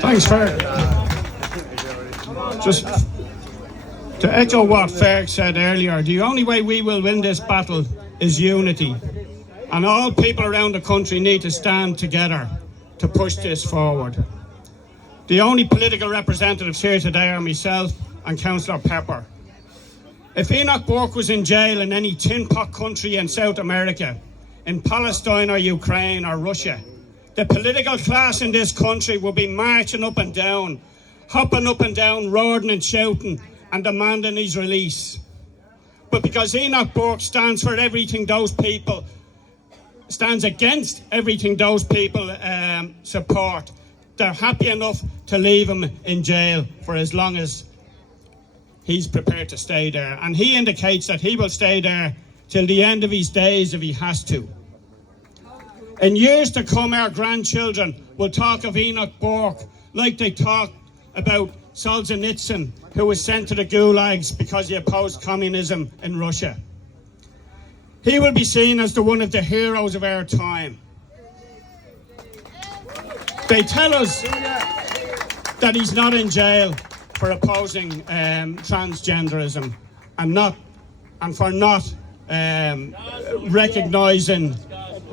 Thanks, Ferg. Just to echo what Ferg said earlier, the only way we will win this battle is unity. And all people around the country need to stand together to push this forward. The only political representatives here today are myself and Councillor Pepper. If Enoch Burke was in jail in any tin pot country in South America, in Palestine or Ukraine or Russia, the political class in this country will be marching up and down, hopping up and down, roaring and shouting and demanding his release. But because Enoch Burke stands for everything those people, stands against everything those people support, they're happy enough to leave him in jail for as long as he's prepared to stay there. And he indicates that he will stay there till the end of his days if he has to. In years to come, our grandchildren will talk of Enoch Burke like they talk about Solzhenitsyn, who was sent to the gulags because he opposed communism in Russia. He will be seen as one of the heroes of our time. They tell us that he's not in jail for opposing transgenderism and for not recognising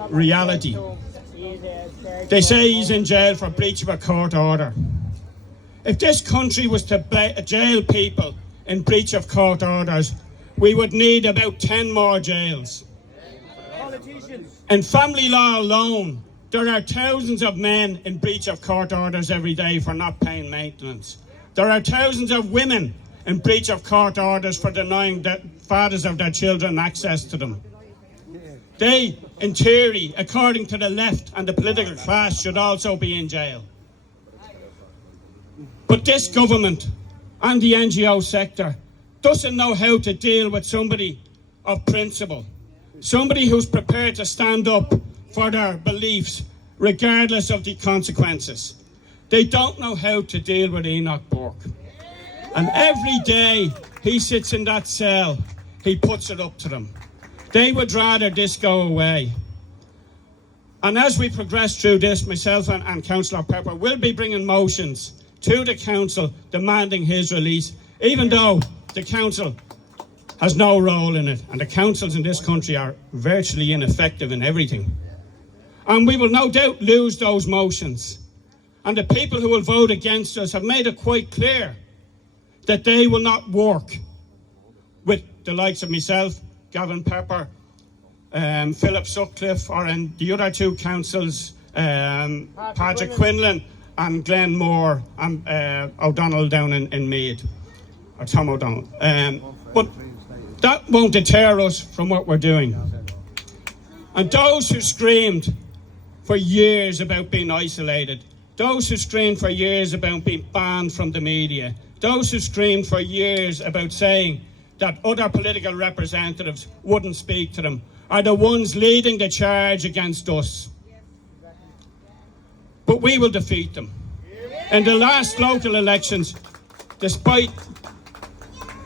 reality. They say he's in jail for breach of a court order. If this country was to jail people in breach of court orders, we would need about 10 more jails. In family law alone, there are thousands of men in breach of court orders every day for not paying maintenance. There are thousands of women in breach of court orders for denying the fathers of their children access to them. They, in theory, according to the left and the political class, should also be in jail. But this government and the NGO sector doesn't know how to deal with somebody of principle, somebody who's prepared to stand up for their beliefs regardless of the consequences. They don't know how to deal with Enoch Burke. And every day he sits in that cell, he puts it up to them. They would rather this go away. And as we progress through this, myself and Councillor Pepper will be bringing motions to the council demanding his release, even though the council has no role in it, and the councils in this country are virtually ineffective in everything. And we will no doubt lose those motions. And the people who will vote against us have made it quite clear that they will not work with the likes of myself, Gavin Pepper, Philip Sutcliffe, or in the other two councils, Patrick Quinlan and Glenn Moore and O'Donnell down in Meath, or Tom O'Donnell. But that won't deter us from what we're doing. And those who screamed for years about being isolated, those who screamed for years about being banned from the media, those who screamed for years about saying that other political representatives wouldn't speak to them, are the ones leading the charge against us. But we will defeat them. In the last local elections, despite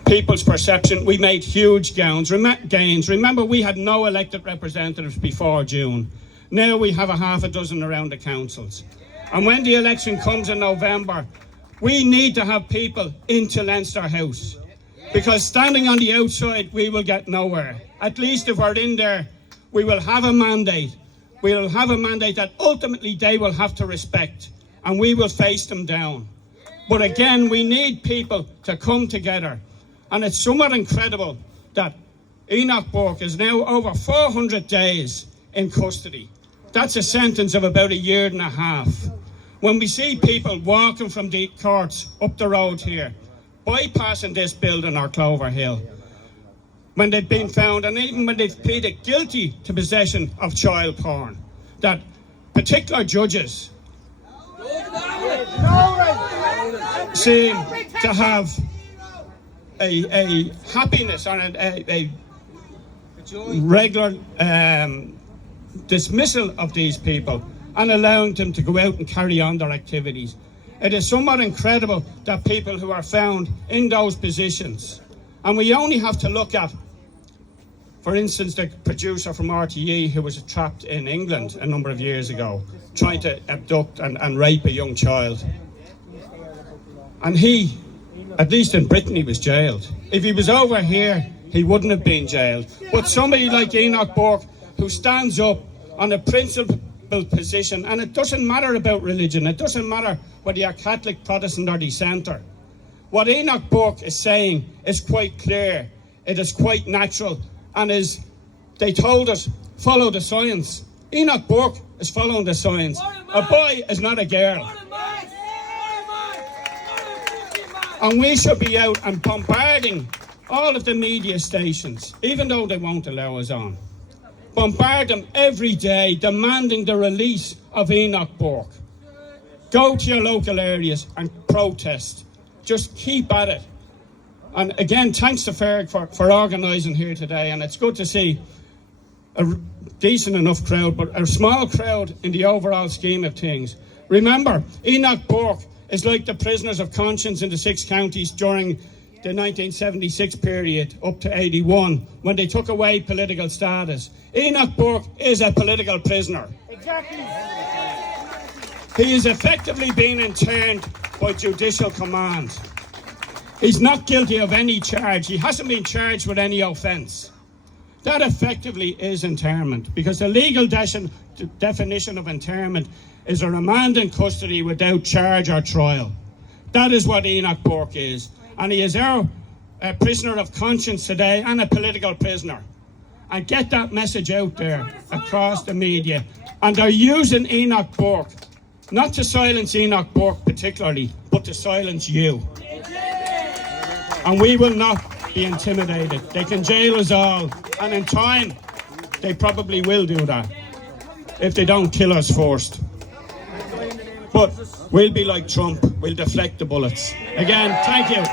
people's perception, we made huge gains. Remember, we had no elected representatives before June. Now we have a half a dozen around the councils. And when the election comes in November, we need to have people into Leinster House. Because standing on the outside, we will get nowhere. At least if we're in there, we will have a mandate. We will have a mandate that ultimately they will have to respect, and we will face them down. But again, we need people to come together. And it's somewhat incredible that Enoch Burke is now over 400 days in custody. That's a sentence of about 1.5 years. When we see people walking from the courts up the road here, bypassing this building or Clover Hill, when they've been found, and even when they've pleaded guilty to possession of child porn, that particular judges seem to have a happiness or a regular dismissal of these people and allowing them to go out and carry on their activities. It is somewhat incredible that people who are found in those positions, and we only have to look at For instance, the producer from RTE who was trapped in England a number of years ago, trying to abduct and rape a young child. And he, at least in Britain, he was jailed. If he was over here, he wouldn't have been jailed. But somebody like Enoch Burke, who stands up on a principled position, and it doesn't matter about religion, it doesn't matter whether you're Catholic, Protestant or dissenter. What Enoch Burke is saying is quite clear, it is quite natural, and they told us, follow the science. Enoch Burke is following the science. A boy is not a girl. And we should be out and bombarding all of the media stations, even though they won't allow us on. Bombard them every day, demanding the release of Enoch Burke. Go to your local areas and protest. Just keep at it. And again, thanks to Ferg for organising here today, and it's good to see a decent enough crowd, but a small crowd in the overall scheme of things. Remember, Enoch Burke is like the prisoners of conscience in the 6 counties during the 1976 period up to 81, when they took away political status. Enoch Burke is a political prisoner. Exactly. He is effectively being interned by judicial command. He's not guilty of any charge. He hasn't been charged with any offence. That effectively is internment, because the legal definition of internment is a remand in custody without charge or trial. That is what Enoch Burke is. And he is our prisoner of conscience today, and a political prisoner. And get that message out there across the media. And they're using Enoch Burke, not to silence Enoch Burke particularly, but to silence you. And we will not be intimidated. They can jail us all, and in time, they probably will do that, if they don't kill us first. But we'll be like Trump, we'll deflect the bullets. Again, thank you.